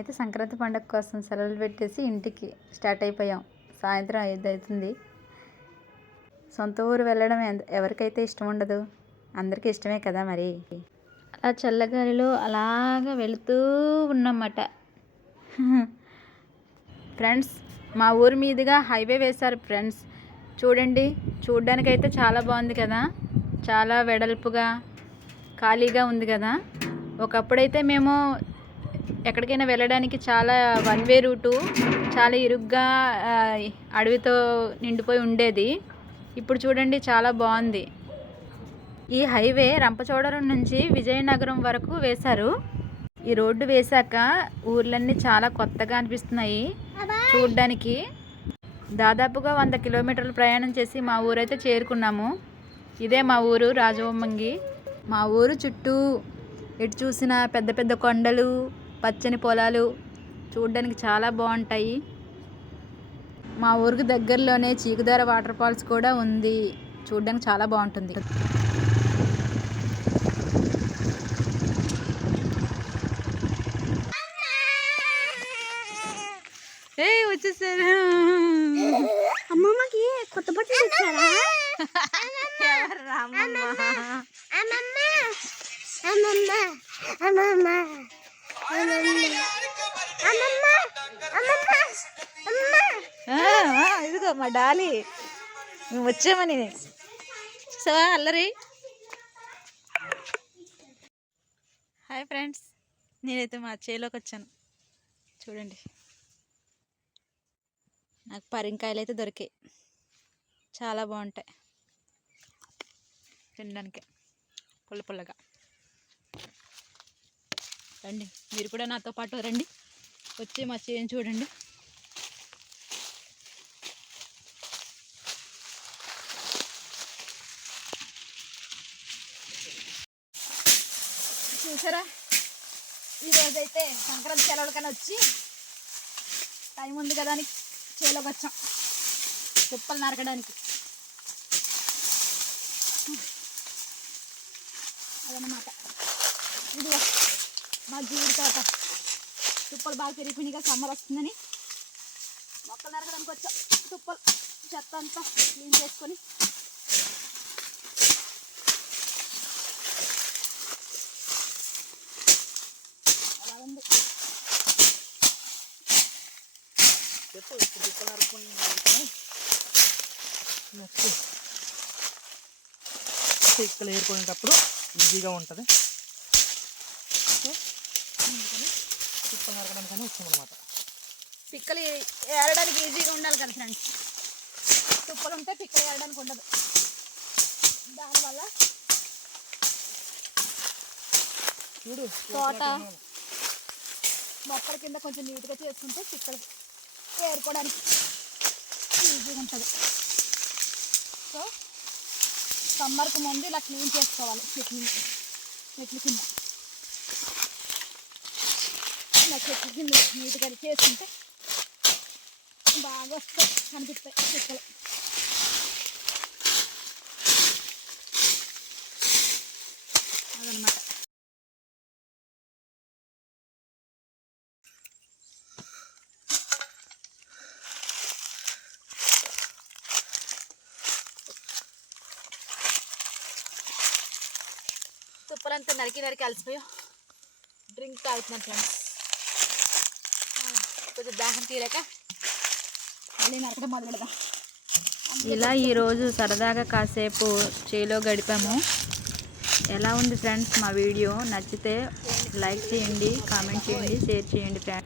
మేమైతే సంక్రాంతి పండుగ కోసం సెలవులు పెట్టేసి ఇంటికి స్టార్ట్ అయిపోయాం. సాయంత్రం 5 అవుతుంది. సొంత ఊరు వెళ్ళడం ఎవరికైతే ఇష్టం ఉండదు? అందరికీ ఇష్టమే కదా మరి. అలా చల్లగాలిలో అలాగా వెళుతూ ఉన్నమాట. ఫ్రెండ్స్, మా ఊరి మీదుగా హైవే వేశారు ఫ్రెండ్స్. చూడండి, చూడ్డానికైతే చాలా బాగుంది కదా. చాలా వెడల్పుగా ఖాళీగా ఉంది కదా. ఒకప్పుడైతే మేము ఎక్కడికైనా వెళ్ళడానికి చాలా వన్ వే రూటు, చాలా ఇరుగ్గా అడవితో నిండిపోయి ఉండేది. ఇప్పుడు చూడండి, చాలా బాగుంది. ఈ హైవే రంపచోడవరం నుంచి విజయనగరం వరకు వేశారు. ఈ రోడ్డు వేశాక ఊర్లన్నీ చాలా కొత్తగా అనిపిస్తున్నాయి చూడ్డానికి. దాదాపుగా 100 కిలోమీటర్లు ప్రయాణం చేసి మా ఊరైతే చేరుకున్నాము. ఇదే మా ఊరు రాజవొమ్మంగి. మా ఊరు చుట్టూ ఎటు చూసినా పెద్ద పెద్ద కొండలు, పచ్చని పొలాలు చూడడానికి చాలా బాగుంటాయి. మా ఊరికి దగ్గరలోనే చీకుదార వాటర్ ఫాల్స్ కూడా ఉంది. చూడడానికి చాలా బాగుంటుంది. వచ్చేసారు. అమ్మమ్మకి కొత్త బట్టలు తెచ్చారా? ఇదిగో మా డాలి, మేము వచ్చామని చూసావా అల్లరి. హాయ్ ఫ్రెండ్స్, నేనైతే మా చేలోకి వచ్చాను. చూడండి, నాకు పరింకాయలు అయితే దొరికాయి. చాలా బాగుంటాయి తినడానికి, పుల్ల పుల్లగా. రండి, మీరు కూడా నాతో పాటు రండి, వచ్చి మా చేను చూడండి. చూసారా, ఈరోజైతే సంక్రాంతి సెలవులకని వచ్చి టైం ఉంది కదా అని చేలోకి వచ్చాం తుప్పలు నరకడానికి. అదనమాట, ఇది మా జీడి తోట. తుప్పలు బాగా పెరిగిపోయినాయిగా, సమ్మర్ వస్తుందని మొక్కలు నరకడానికి వచ్చాం. తుప్పలు చెత్త అంతా క్లీన్ చేసుకొని అలా ఉంది. పిక్కలు ఏరుకునేటప్పుడు ఈజీగా ఉంటుంది. పిక్కలు నరకడానికి వచ్చాం అనమాట. పిక్కలు ఏరడానికి ఈజీగా ఉండాలి కదా ఫ్రెండ్స్. తుప్పలు ఉంటే పిక్కలు ఏరడానికి ఉండదు. దానివల్ల చూడు, తోట మొక్కల కింద కొంచెం నీట్గా చేసుకుంటే పిక్కలు ఏరుకోవడానికి ఈజీగా ఉంటుంది. సో సమ్మర్కి ముందు ఇలా క్లీన్ చేసుకోవాలి. చెట్ల కింద ఇలా చెట్ల కింద నీట్గా చేసుకుంటే బాగా వస్తాయి, కనిపిస్తాయి పిక్కలు. అదనమాట. తుప్పలంతా నరికి అలసిపోయా డ్రింక్ తాగుతున్నాను ఫ్రెండ్స్. కొంచెం దాహం తీరాక మళ్ళీ నరకడం మొదలు పెడదాం. ఇలా ఈరోజు సరదాగా కాసేపు చేలో గడిపాము. ఎలా ఉంది ఫ్రెండ్స్ మా వీడియో? నచ్చితే లైక్ చేయండి, కామెంట్ చేయండి, షేర్ చేయండి ఫ్రెండ్స్.